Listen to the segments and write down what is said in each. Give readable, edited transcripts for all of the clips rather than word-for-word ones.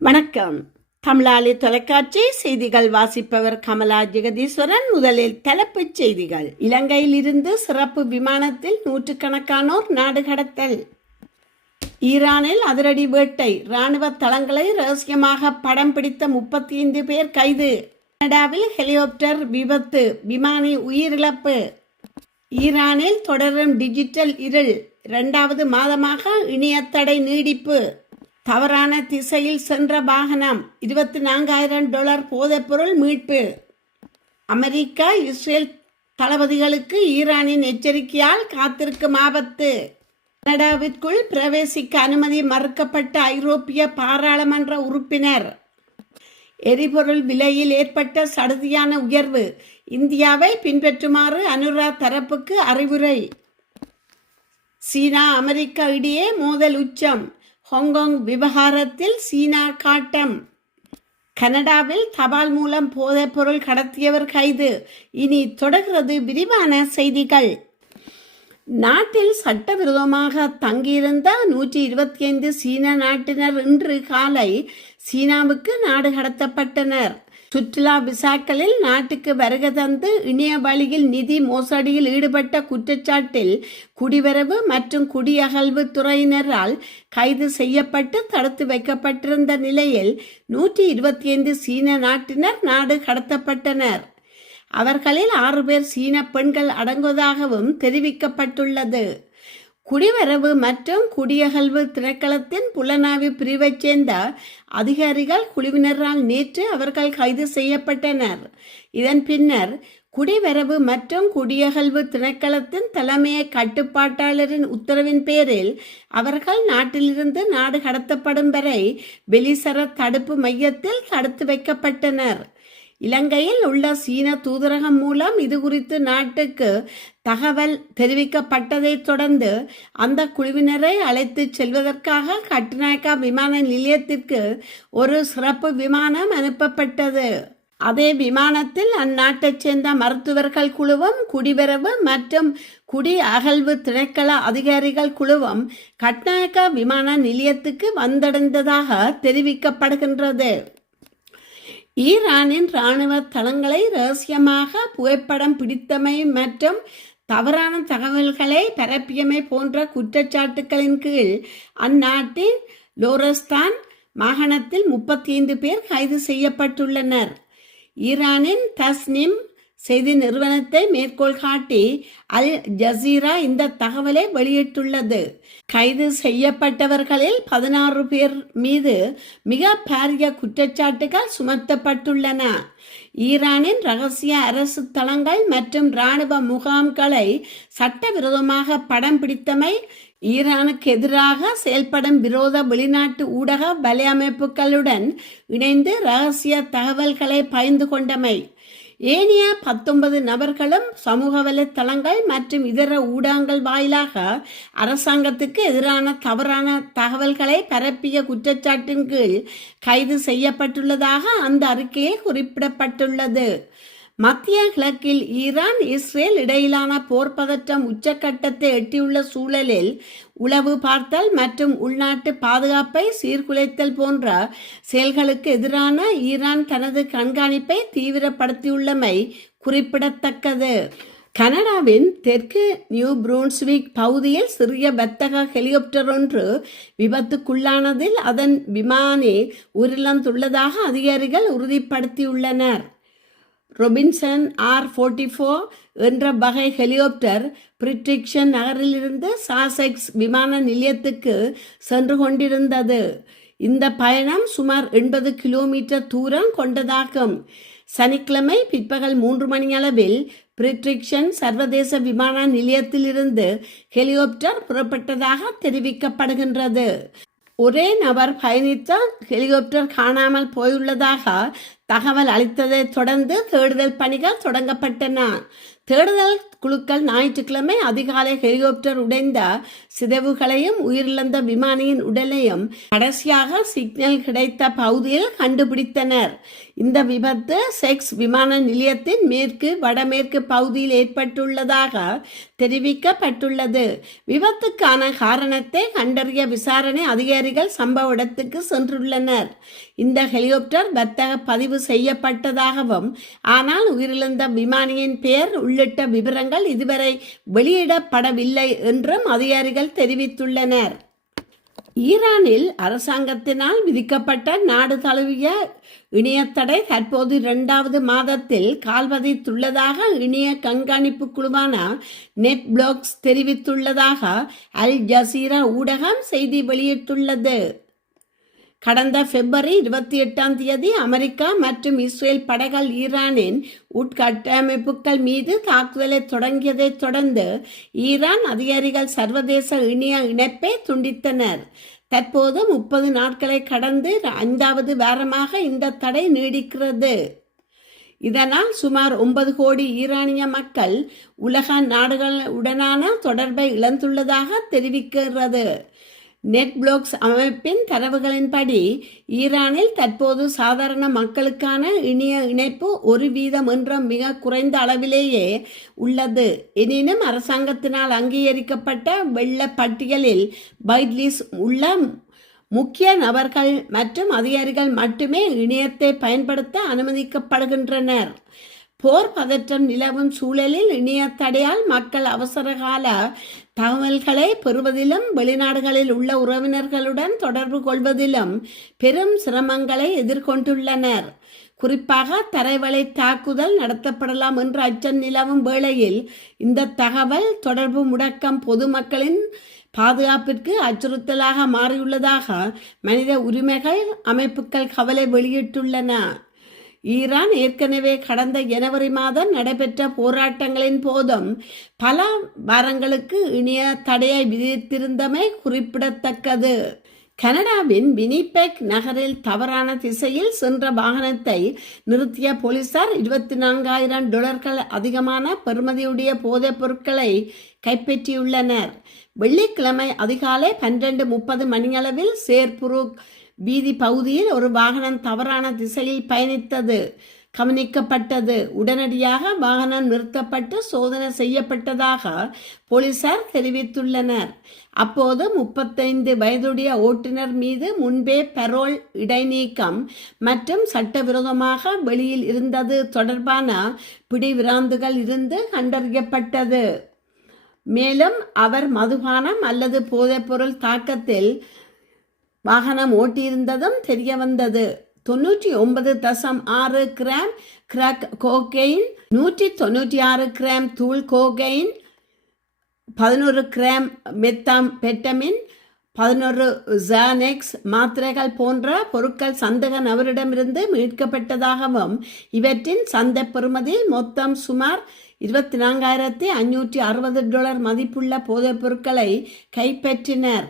வணக்கம். தமிழாளி தொலைக்காட்சி செய்திகள் வாசிப்பவர் கமலா ஜெகதீஸ்வரன். முதலில் தலைப்புச் செய்திகள். இலங்கையில் இருந்து சிறப்பு விமானத்தில் நூற்றுக்கணக்கானோர் நாடு கடத்தல். ஈரானில் அதிரடி வேட்டை, இராணுவ தளங்களை ரகசியமாக படம் பிடித்த 35 பேர் கைது. கனடாவில் ஹெலிகாப்டர் விபத்து, விமானி உயிரிழப்பு. ஈரானில் தொடரும் டிஜிட்டல் இருள், 2வது மாதமாக இணையத்தடை நீடிப்பு. தவறான திசையில் சென்ற வாகனம், $24,000 போதைப்பொருள் மீட்பு. அமெரிக்கா இஸ்ரேல் தளபதிகளுக்கு ஈரானின் எச்சரிக்கையால் காத்திருக்கும் ஆபத்து. கனடாவிற்குள் பிரவேசிக்க அனுமதி மறுக்கப்பட்ட ஐரோப்பிய பாராளுமன்ற உறுப்பினர். எரிபொருள் விலையில் ஏற்பட்ட சடுதியான உயர்வு, இந்தியாவை பின்பற்றுமாறு அனுரா தரப்புக்கு அறிவுரை. சீனா அமெரிக்கா இடையே மோதல் உச்சம், ஹாங்காங் விவகாரத்தில் சீனா காட்டம். கனடாவில் தபால் மூலம் போதைப்பொருள் கடத்தியவர் கைது. இனி தொடர்கிறது விரிவான செய்திகள். நாட்டில் சட்டவிரோதமாக தங்கியிருந்த 125 சீன நாட்டினர் இன்று காலை சீனாவுக்கு நாடு கடத்தப்பட்டனர். சுற்றுலா விசாக்களில் நாட்டுக்கு வருகை தந்து இணைய வழியில் நிதி மோசடியில் ஈடுபட்ட குற்றச்சாட்டில் குடிவரவு மற்றும் குடியகழ்வு துறையினரால் கைது செய்யப்பட்டு தடுத்து வைக்கப்பட்டிருந்த நிலையில் 125 சீன நாட்டினர் நாடு கடத்தப்பட்டனர். அவர்களில் 6 பேர் சீன பெண்கள் அடங்குவதாகவும் தெரிவிக்கப்பட்டுள்ளது. குடிவரவு மற்றும் குடியகழ்வு திணைக்களத்தின் புலனாய்வு பிரிவைச் சேர்ந்த அதிகாரிகள் குழுவினரால் நேற்று அவர்கள் கைது செய்யப்பட்டனர். இதன் பின்னர் குடிவரவு மற்றும் குடியகழ்வு திணைக்களத்தின் தலைமைய கட்டுப்பாட்டாளரின் உத்தரவின் பேரில் அவர்கள் நாட்டிலிருந்து நாடு கடத்தப்படும் வரை வெளிசர தடுப்பு மையத்தில் தடுத்து வைக்கப்பட்டனர். இலங்கையில் உள்ள சீன தூதரகம் மூலம் இது குறித்து நாட்டுக்கு தகவல் தெரிவிக்கப்பட்டதைத் தொடர்ந்து அந்த குழுவினரை அழைத்து செல்வதற்காக கட்டுநாயக்கா விமான நிலையத்திற்கு ஒரு சிறப்பு விமானம் அனுப்பப்பட்டது. அதே விமானத்தில் அந்நாட்டைச் சேர்ந்த மருத்துவர்கள் குழுவும் குடிவரவு மற்றும் குடி அகழ்வு திணைக்கள அதிகாரிகள் குழுவும் கட்டுநாயக்கா விமான நிலையத்துக்கு வந்தடைந்ததாக தெரிவிக்கப்படுகின்றது. ஈரானின் இராணுவ தளங்களை ரகசியமாக புகைப்படம் பிடித்தமை மற்றும் தவறான தகவல்களை பரப்பியமை போன்ற குற்றச்சாட்டுகளின் கீழ் அந்நாட்டின் லோரஸ்தான் மாகாணத்தில் 35 பேர் கைது செய்யப்பட்டுள்ளனர். ஈரானின் தஸ்னிம் செய்தி நிறுவனத்தை மேற்கோள் காட்டி அல் ஜசீரா இந்த தகவலை வெளியிட்டுள்ளது. கைது செய்யப்பட்டவர்களில் 16 பேர் மீது மிக பாரிய குற்றச்சாட்டுகள் சுமத்தப்பட்டுள்ளன. ஈரானின் ரகசிய அரசு தளங்கள் மற்றும் இராணுவ முகாம்களை சட்டவிரோதமாக படம் பிடித்தமை, ஈரானுக்கு எதிராக செயல்படும் விரோத வெளிநாட்டு ஊடக வலையமைப்புகளுடன் இணைந்து ரகசிய தகவல்களை பகிர்ந்து கொண்டமை, ஏனைய 19 நபர்களும் சமூக வலைத்தளங்கள் மற்றும் இதர ஊடகங்கள் வாயிலாக அரசாங்கத்துக்கு எதிரான தவறான தகவல்களை பரப்பிய குற்றச்சாட்டின் கீழ் கைது செய்யப்பட்டுள்ளதாக அந்த அறிக்கையில் குறிப்பிடப்பட்டுள்ளது. மத்திய கிழக்கில் ஈரான் இஸ்ரேல் இடையிலான போர் பதற்றம் உச்சக்கட்டத்தை எட்டியுள்ள சூழலில் உளவு பார்த்தல் மற்றும் உள்நாட்டு பாதுகாப்பை சீர்குலைத்தல் போன்ற செயல்களுக்கு எதிரான ஈரான் தனது கண்காணிப்பை தீவிரப்படுத்தியுள்ளமை குறிப்பிடத்தக்கது. கனடாவின் தெற்கு நியூ புரூன்ஸ்விக் பகுதியில் சிறிய வர்த்தக ஹெலிகாப்டர் ஒன்று விபத்துக்குள்ளானதில் அதன் விமானி உயிரிழந்துள்ளதாக அதிகாரிகள் உறுதிப்படுத்தியுள்ளனர். ரொபின்சன் R44 என்ற வகை ஹெலிகாப்டர் பிரிட்ரிக்சன் நகரிலிருந்து சாசெக்ஸ் விமான நிலையத்துக்கு சென்று கொண்டிருந்தது. இந்த பயணம் சுமார் 80 கிலோமீட்டர் தூரம் கொண்டதாகும். சனிக்கிழமை பிற்பகல் 3 மணியளவில் பிரிட்ரிக்சன் சர்வதேச விமான நிலையத்திலிருந்து ஹெலிகாப்டர் புறப்பட்டதாக தெரிவிக்கப்படுகின்றது. ஒரே நபர் பயணித்த ஹெலிகாப்டர் காணாமல் போயுள்ளதாக தகவல் அளித்ததை தொடர்ந்து தேடுதல் பணிகள் தொடங்கப்பட்டன. தேடுதல் குழுக்கள் ஞாயிற்றுக்கிழமை அதிகாலை ஹெலிகாப்டர் உடைந்த சிதைவுகளையும் உயிரிழந்த விமானியின் உடலையும் கடைசியாக சிக்னல் கிடைத்த பகுதியில் கண்டுபிடித்தனர். இந்த விபத்து செக்ஸ் விமான நிலையத்தின் மேற்கு வடமேற்கு பகுதியில் ஏற்பட்டுள்ளதாக தெரிவிக்கப்பட்டுள்ளது. விபத்துக்கான காரணத்தை கண்டறிய விசாரணை அதிகாரிகள் சம்பவ இடத்துக்கு சென்றுள்ளனர். இந்த ஹெலிகாப்டர் வர்த்தக பதிவு செய்யப்பட்டதாகவும் ஆனால் உயிரிழந்த விமானியின் பெயர் உள்ளிட்ட விவரங்கள் இதுவரை வெளியிடப்படவில்லை என்றும் அதிகாரிகள் தெரிவித்துள்ளனர். ஈரானில் அரசாங்கத்தினால் விதிக்கப்பட்ட நாடு தழுவிய இணையத்தடை தற்போது 2வது மாதத்தில் கால்பதித்துள்ளதாக இணைய கண்காணிப்பு குழுவான நெட்பிளாக்ஸ் தெரிவித்துள்ளதாக அல் ஜசீரா ஊடகம் செய்தி வெளியிட்டுள்ளது. கடந்த பிப்ரவரி 28 அமெரிக்கா மற்றும் இஸ்ரேல் படைகள் ஈரானின் உட்கட்டமைப்புகள் மீது தாக்குதலை தொடங்கியதைத் தொடர்ந்து ஈரான் அதிகாரிகள் சர்வதேச இணைய இணைப்பை துண்டித்தனர். தற்போது 30 நாட்களை கடந்து 5வது வாரமாக இந்த தடை நீடிக்கிறது. இதனால் சுமார் 9 கோடி ஈரானிய மக்கள் உலக நாடுகளுடனான தொடர்பை இழந்துள்ளதாக தெரிவிக்கிறது. நெட்பிளாக்ஸ் அமைப்பின் தரவுகளின்படி ஈரானில் தற்போது சாதாரண மக்களுக்கான இணைய இணைப்பு 1% என்ற மிக குறைந்த அளவிலேயே உள்ளது. எனினும் அரசாங்கத்தினால் அங்கீகரிக்கப்பட்ட வெள்ள பட்டியலில் வைட்லிஸ்ட் உள்ள முக்கிய நபர்கள் மற்றும் அதிகாரிகள் மட்டுமே இணையத்தை பயன்படுத்த அனுமதிக்கப்படுகின்றனர். போர் பதற்றம் நிலவும் சூழலில் இணைய தடையால் மக்கள் அவசரகால தகவல்களை பெறுவதிலும் வெளிநாடுகளில் உள்ள உறவினர்களுடன் தொடர்பு கொள்வதிலும் பெரும் சிரமங்களை எதிர்கொண்டுள்ளனர். குறிப்பாக தரைவழி தாக்குதல் நடத்தப்படலாம் என்ற அச்சம் நிலவும் வேளையில் இந்த தகவல் தொடர்பு முடக்கம் பொதுமக்களின் பாதுகாப்பிற்கு அச்சுறுத்தலாக மாறியுள்ளதாக மனித உரிமைகள் அமைப்புகள் கவலை வெளியிட்டுள்ளன. ஈரான் ஏற்கனவே கடந்த ஜனவரி மாதம் நடைபெற்ற போராட்டங்களின் போதும் பல வாரங்களுக்கு இணைய தடையை விதித்திருந்தமை குறிப்பிடத்தக்கது. கனடாவின் வினிபெக் நகரில் தவறான திசையில் சென்ற வாகனத்தை நிறுத்திய போலீசார் $24,000 அதிகமான பெறுமதியுடைய போதைப் பொருட்களை கைப்பற்றியுள்ளனர். வெள்ளிக்கிழமை அதிகாலை 12:30 மணியளவில் சேர்புருக் வீதி பகுதியில் ஒரு வாகனம் தவறான திசையில் பயணித்தது கவனிக்கப்பட்டது. உடனடியாக வாகனம் நிறுத்தப்பட்டு சோதனை செய்யப்பட்டதாக போலீசார் தெரிவித்துள்ளனர். அப்போது 35 வயதுடைய ஓட்டுநர் மீது முன்பே பரோல் இடைநீக்கம் மற்றும் சட்டவிரோதமாக வெளியில் இருந்தது தொடர்பான பிடிவிராந்துகள் இருந்து கண்டறியப்பட்டது. மேலும் அவர் மதுபானம் அல்லது போதைப்பொருள் தாக்கத்தில் வாகனம் ஓட்டியிருந்ததும் தெரிய வந்தது. 99.6 கிராம் கிராக் கோகெயின், 196 கிராம் தூள் கோகெயின், 11 கிராம் மெத்தாம்பெட்டமின், 11 ஜானெக்ஸ் மாத்திரைகள் போன்ற பொருட்கள் சந்தேக நபரிடமிருந்து மீட்கப்பட்டதாகவும் இவற்றின் சந்தை பெறுமதி மொத்தம் சுமார் $24,560 மதிப்புள்ள போதைப் பொருட்களை கைப்பற்றினர்.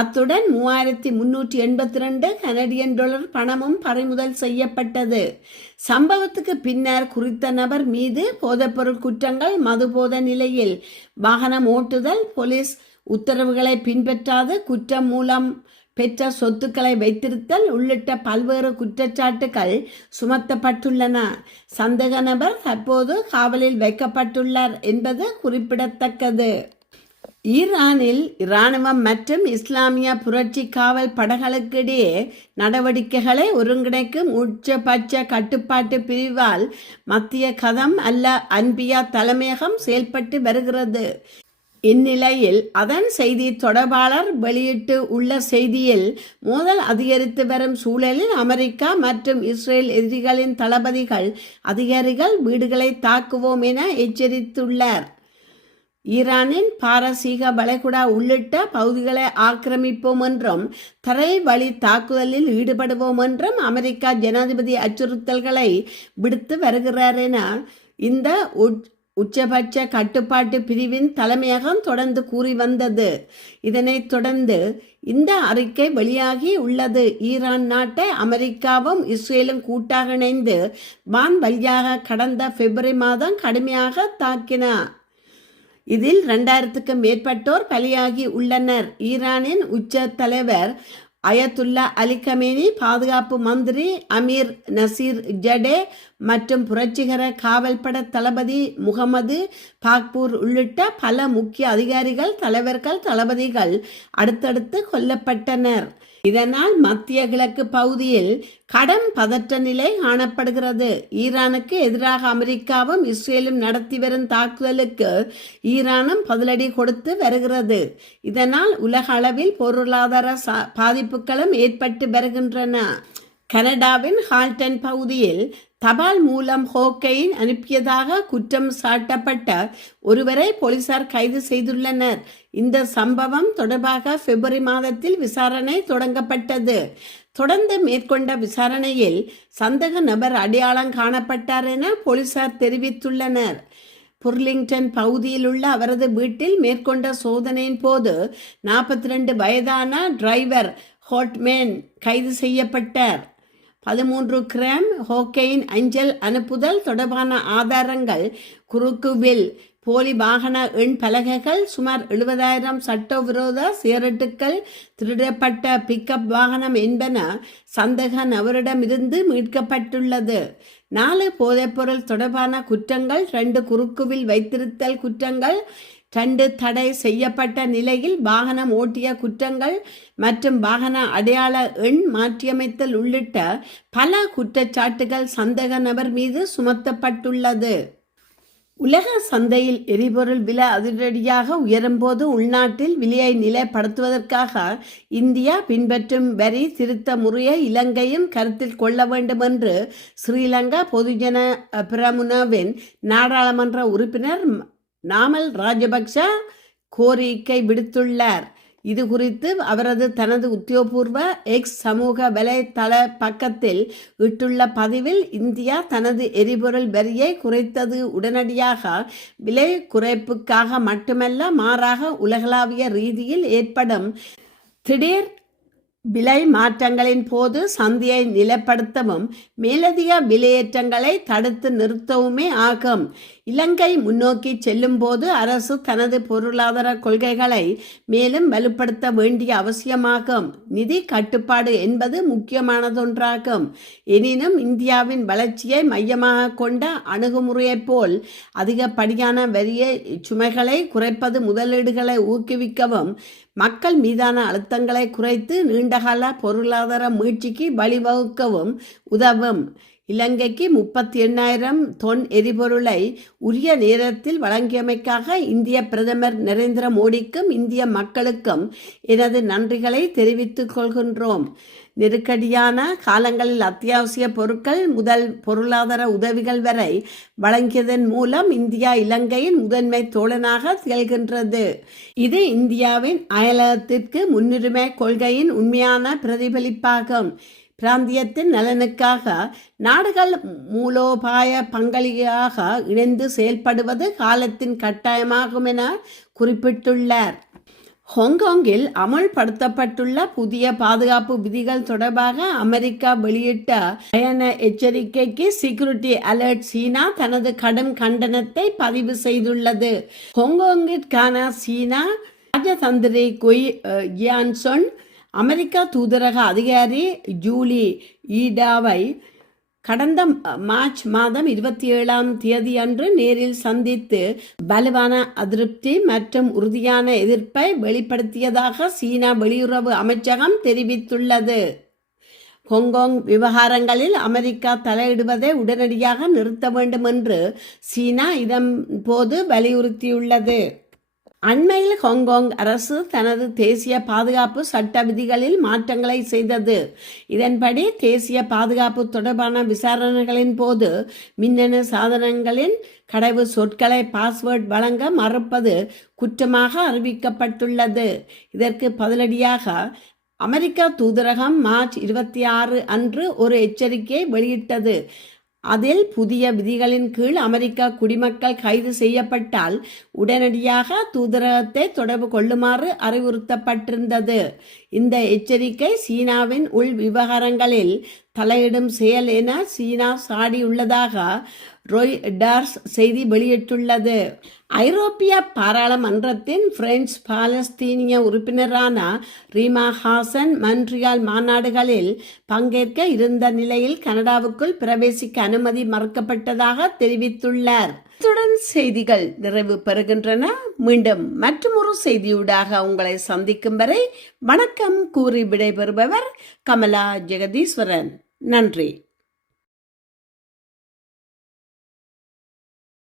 அத்துடன் $3,382 கனடியன் பணமும் பறிமுதல் செய்யப்பட்டது. சம்பவத்துக்கு பின்னர் குறித்த நபர் மீது போதைப்பொருள் குற்றங்கள், மதுபோத நிலையில் வாகனம் ஓட்டுதல், போலீஸ் உத்தரவுகளை பின்பற்றாது குற்றம் மூலம் பெற்ற சொத்துக்களை வைத்திருத்தல் உள்ளிட்ட பல்வேறு குற்றச்சாட்டுகள் சுமத்தப்பட்டுள்ளன. சந்தேக நபர் தற்போது காவலில் வைக்கப்பட்டுள்ளார் என்பது குறிப்பிடத்தக்கது. ஈரானில் இராணுவம் மற்றும் இஸ்லாமிய புரட்சி காவல் படைகளுக்கிடையே நடவடிக்கைகளை ஒருங்கிணைக்கும் உச்சபட்ச கட்டுப்பாட்டு பிரிவால் மத்திய கதம் அல்ல அன்பியா தலைமையகம் செயல்பட்டு வருகிறது. இந்நிலையில் அதன் செய்தி தொடர்பாளர் வெளியிட்டு உள்ள செய்தியில், மோதல் அதிகரித்து வரும் சூழலில் அமெரிக்கா மற்றும் இஸ்ரேல் எதிரிகளின் தளபதிகள் அதிகாரிகள் வீடுகளை தாக்குவோம் என எச்சரித்துள்ளார். ஈரானின் பாரசீக வளைகுடா உள்ளிட்ட பகுதிகளை ஆக்கிரமிப்போம் என்றும் தரை வழி தாக்குதலில் ஈடுபடுவோம் என்றும் அமெரிக்கா ஜனாதிபதி அச்சுறுத்தல்களை விடுத்து வருகிறார் என இந்த உச்சபட்ச கட்டுப்பாட்டு பிரிவின் தலைமையகம் தொடர்ந்து கூறி வந்தது. இதனைத் தொடர்ந்து இந்த அறிக்கை வெளியாகி உள்ளது. ஈரான் நாட்டை அமெரிக்காவும் இஸ்ரேலும் கூட்டாக இணைந்து வான் வழியாக கடந்த பிப்ரவரி மாதம் கடுமையாக தாக்கின. இதில் 2000க்கும் மேற்பட்டோர் பலியாகி உள்ளனர். ஈரானின் உச்ச தலைவர் அயத்துல்லா அலி கமேனி, பாதுகாப்பு மந்திரி அமீர் நசீர் ஜடே மற்றும் புரட்சிகர காவல்பட தளபதி முகமது பாக்பூர் உள்ளிட்ட பல முக்கிய அதிகாரிகள், தலைவர்கள், தளபதிகள் அடுத்தடுத்து கொல்லப்பட்டனர். இதனால் மத்திய கிழக்கு பகுதியில் கடும் பதற்ற நிலை காணப்படுகிறது. ஈரானுக்கு எதிராக அமெரிக்காவும் இஸ்ரேலும் நடத்தி வரும் தாக்குதலுக்கு ஈரானும் பதிலடி கொடுத்து வருகிறது. இதனால் உலக அளவில் பொருளாதார பாதிப்புகளும் ஏற்பட்டு வருகின்றன. கனடாவின் ஹால்டன் பகுதியில் தபால் மூலம் கோக்கைன் அனுப்பியதாக குற்றம் சாட்டப்பட்ட ஒருவரை போலீசார் கைது செய்துள்ளனர். இந்த சம்பவம் தொடர்பாக பிப்ரவரி மாதத்தில் விசாரணை தொடங்கப்பட்டது. தொடர்ந்து மேற்கொண்ட விசாரணையில் சந்தேக நபர் அடையாளம் காணப்பட்டார் என போலீசார் தெரிவித்துள்ளனர். புர்லிங்டன் பகுதியில் உள்ள அவரது வீட்டில் மேற்கொண்ட சோதனையின் போது 42 வயதான டிரைவர் ஹோட்மேன் கைது செய்யப்பட்டார். 13 கிராம் கோக்கைன் அஞ்சல் அனுப்புதல் தொடர்பான ஆதாரங்கள், குறுக்குவில் போலி வாகன எண் பலகைகள், சுமார் 70,000 சட்டவிரோத சிகரெட்டுகள், திருடப்பட்ட பிக்கப் வாகனம் என்பன சந்தேக நபரிடமிருந்து மீட்கப்பட்டுள்ளது. 4 போதைப்பொருள் தொடர்பான குற்றங்கள், 2 குறுக்குவில் வைத்திருத்தல் குற்றங்கள், 2 தடை செய்யப்பட்ட நிலையில் வாகனம் ஓட்டிய குற்றங்கள் மற்றும் வாகன அடையாள எண் மாற்றியமைத்தல் உள்ளிட்ட பல குற்றச்சாட்டுகள் சந்தேக நபர் மீது சுமத்தப்பட்டுள்ளது. உலக சந்தையில் எரிபொருள் விலை அதிரடியாக உயரும்போது உள்நாட்டில் விலையை நிலைப்படுத்துவதற்காக இந்தியா பின்பற்றும் வரி திருத்த முறையை இலங்கையும் கருத்தில் கொள்ள வேண்டும் என்று ஸ்ரீலங்கா பொதுஜன பிரமுனவின் நாடாளுமன்ற உறுப்பினர் நாமல் ராஜபக்ஷ கோரிக்கை விடுத்துள்ளார். இது குறித்து அவரது தனது உத்தியோகபூர்வ எக்ஸ் சமூக வலைத்தள பக்கத்தில் இட்டுள்ள பதிவில், இந்தியா தனது எரிபொருள் வரியை குறைத்தது உடனடியாக விலை குறைப்புக்காக மட்டுமல்ல, மாறாக உலகளாவிய ரீதியில் ஏற்படும் திடீர் விலை மாற்றங்களின் போது சந்தையை நிலைப்படுத்தவும் மேலதிக விலையேற்றங்களை தடுத்து நிறுத்தவுமே ஆகும். இலங்கை முன்னோக்கி செல்லும் போது அரசு தனது பொருளாதார கொள்கைகளை மேலும் வலுப்படுத்த வேண்டிய அவசியமாகும். நிதி கட்டுப்பாடு என்பது முக்கியமானதொன்றாகும். எனினும் இந்தியாவின் வளர்ச்சியை மையமாக கொண்ட அணுகுமுறையைப் போல் அதிகப்படியான வரிய சுமைகளை குறைப்பது முதலீடுகளை ஊக்குவிக்கவும் மக்கள் மீதான அழுத்தங்களை குறைத்து நீண்டகால பொருளாதார மீட்சிக்கு வழிவகுக்கவும் உதவும். இலங்கைக்கு 38,000 தொன் எரிபொருளை உரிய நேரத்தில் வழங்கியமைக்காக இந்திய பிரதமர் நரேந்திர மோடிக்கும் இந்திய மக்களுக்கும் எனது நன்றிகளை தெரிவித்துக் கொள்கின்றோம். நெருக்கடியான காலங்களில் அத்தியாவசிய பொருட்கள் முதல் பொருளாதார உதவிகள் வரை வழங்கியதன் மூலம் இந்தியா இலங்கையின் முதன்மை தோழனாக திகழ்கின்றது. இது இந்தியாவின் அயலகத்திற்கு முன்னுரிமை கொள்கையின் உண்மையான பிரதிபலிப்பாகும். பிராந்தியத்தின் நலனுக்காக நாடுகள் மூலோபாய பங்களியாக இணைந்து செயல்படுவது காலத்தின் கட்டாயமாகும் என குறிப்பிட்டுள்ளார். ஹாங்காங்கில் அமல்படுத்தப்பட்டுள்ள புதிய பாதுகாப்பு விதிகள் தொடர்பாக அமெரிக்கா வெளியிட்ட பயண எச்சரிக்கைக்கு செக்யூரிட்டி அலர்ட் சீனா தனது கடும் கண்டனத்தை பதிவு செய்துள்ளது. ஹாங்காங்கிற்கான சீனா ராஜதந்திரி குய் ஜியான்சன் அமெரிக்கா தூதரக அதிகாரி ஜூலி ஈடாவை கடந்த மார்ச் மாதம் 27 அன்று நேரில் சந்தித்து வலுவான அதிருப்தி மற்றும் உறுதியான எதிர்ப்பை வெளிப்படுத்தியதாக சீனா வெளியுறவு அமைச்சகம் தெரிவித்துள்ளது. ஹாங்காங் விவகாரங்களில் அமெரிக்கா தலையிடுவதை உடனடியாக நிறுத்த வேண்டும் என்று சீனா இதன் போது வலியுறுத்தியுள்ளது. அண்மையில் ஹாங்காங் அரசு தனது தேசிய பாதுகாப்பு சட்ட விதிகளில் மாற்றங்களை செய்தது. இதன்படி தேசிய பாதுகாப்பு தொடர்பான விசாரணைகளின் போது மின்னணு சாதனங்களின் கடவு சொற்களை பாஸ்வேர்ட் வழங்க மறுப்பது குற்றமாக அறிவிக்கப்பட்டுள்ளது. இதற்கு பதிலடியாக அமெரிக்கா தூதரகம் மார்ச் 26 அன்று ஒரு எச்சரிக்கையை வெளியிட்டது. அதில் புதிய விதிகளின் கீழ் அமெரிக்க குடிமக்கள் கைது செய்யப்பட்டால் உடனடியாக தூதரகத்தை தொடர்பு கொள்ளுமாறு அறிவுறுத்தப்பட்டிருந்தது. இந்த எச்சரிக்கை சீனாவின் உள் விவகாரங்களில் தலையிடும் செயல் என சீனா சாடியுள்ளதாக ராய்டர்ஸ் செய்தி வெளியிட்டுள்ளது. ஐரோப்பிய பாராளுமன்றத்தின் பிரெஞ்சு பாலஸ்தீனிய உறுப்பினரான ரீமா ஹாசன் மான்ட்ரியால் மாநாடுகளில் பங்கேற்க இருந்த நிலையில் கனடாவுக்குள் பிரவேசிக்க அனுமதி மறுக்கப்பட்டதாக தெரிவித்துள்ளார். இத்துடன் செய்திகள் நிறைவு பெறுகின்றன. மீண்டும் மற்றொரு செய்தியூடாக உங்களை சந்திக்கும் வரை வணக்கம் கூறி விடைபெறுபவர் கமலா ஜெகதீஸ்வரன். நன்றி.